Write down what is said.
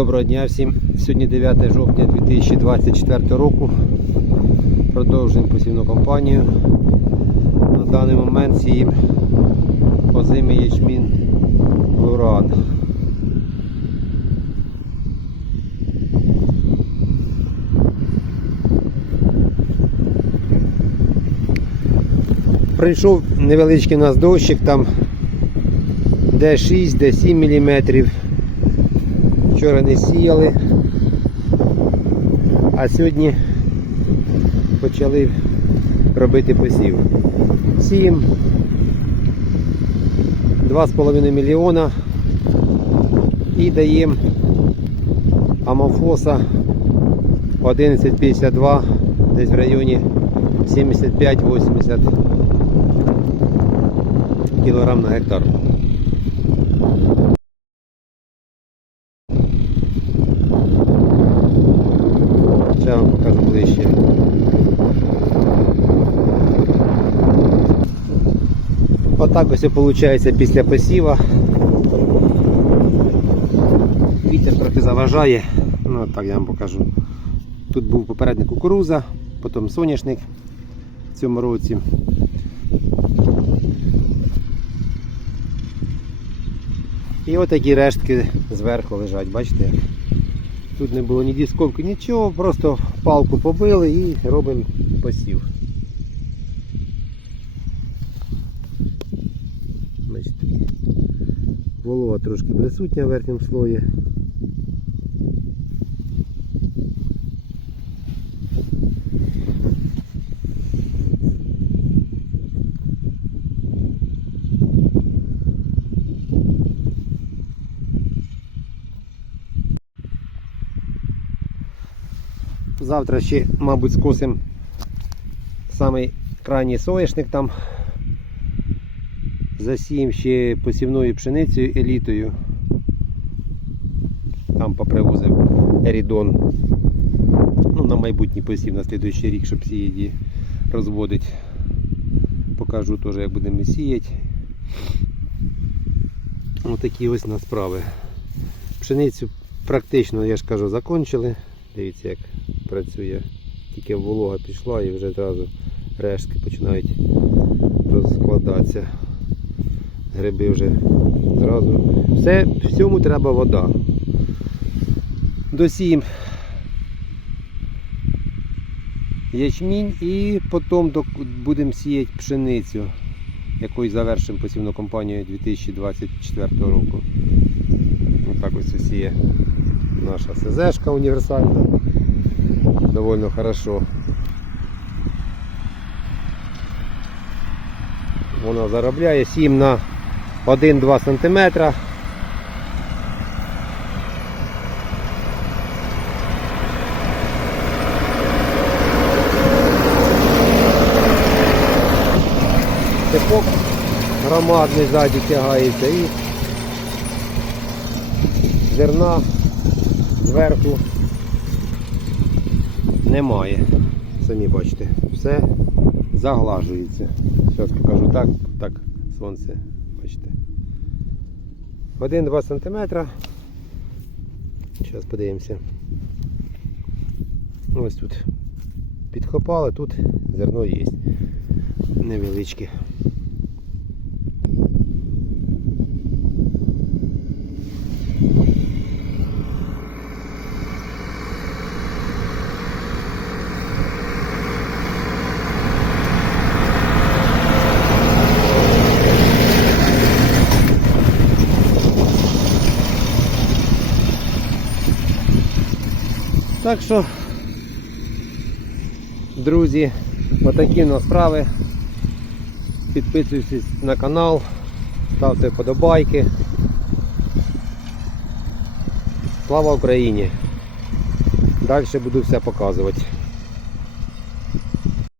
Доброго дня всім. Сьогодні 9 жовтня 2024 року. Продовжуємо посівну кампанію. На даний момент сіємо озимий ячмін Луран. Прийшов невеличкий у нас дощик, там де 6, де 7 мм. Вчора не сіяли, а сьогодні почали робити посів. Сіємо 2,5 мільйона і даємо амофоса 11,52 десь в районі 75-80 кілограм на гектар. Ще вам покажу ближче. Отак ось виходить після посіва. Вітер трохи заважає. Ну так я вам покажу. Тут був попередник кукуруза, потім соняшник в цьому році. І отакі рештки зверху лежать, бачите? Тут не було ні дісковки, нічого, просто палку побили і робимо посів. Волога трошки присутня в верхньому слої. Завтра ще, мабуть, скосимо самий крайній соняшник там. Засіємо ще посівною пшеницею елітою. Там попривозив Ерідон. Ну, на майбутній посів на слідуючий рік, щоб сіяти розводити. Покажу теж, як будемо сіяти. Отакі ось на справи. Пшеницю практично, я ж кажу, закончили. Дивіться, як працює. Тільки волога пішла і вже одразу рештки починають розкладатися. Гриби вже зразу. Все, всьому треба вода. Досіємо ячмінь і потім будемо сіяти пшеницю, якою завершимо посівну кампанію 2024 року. Отак ось сіє наша СЗшка універсальна. Довольно хорошо. Вона заробляє 7 на 1-2 см. Типок громадний ззаді тягається і зерна зверху немає. Самі бачите, все заглажується. Зараз покажу так, так, сонце, бачите. 1-2 см. Зараз подивимося. Ось тут підхопали, тут зерно є. Невеличке. Так що, друзі, отакі в нас справи. Підписуйтесь на канал, ставте вподобайки. Слава Україні! Далі буду все показувати.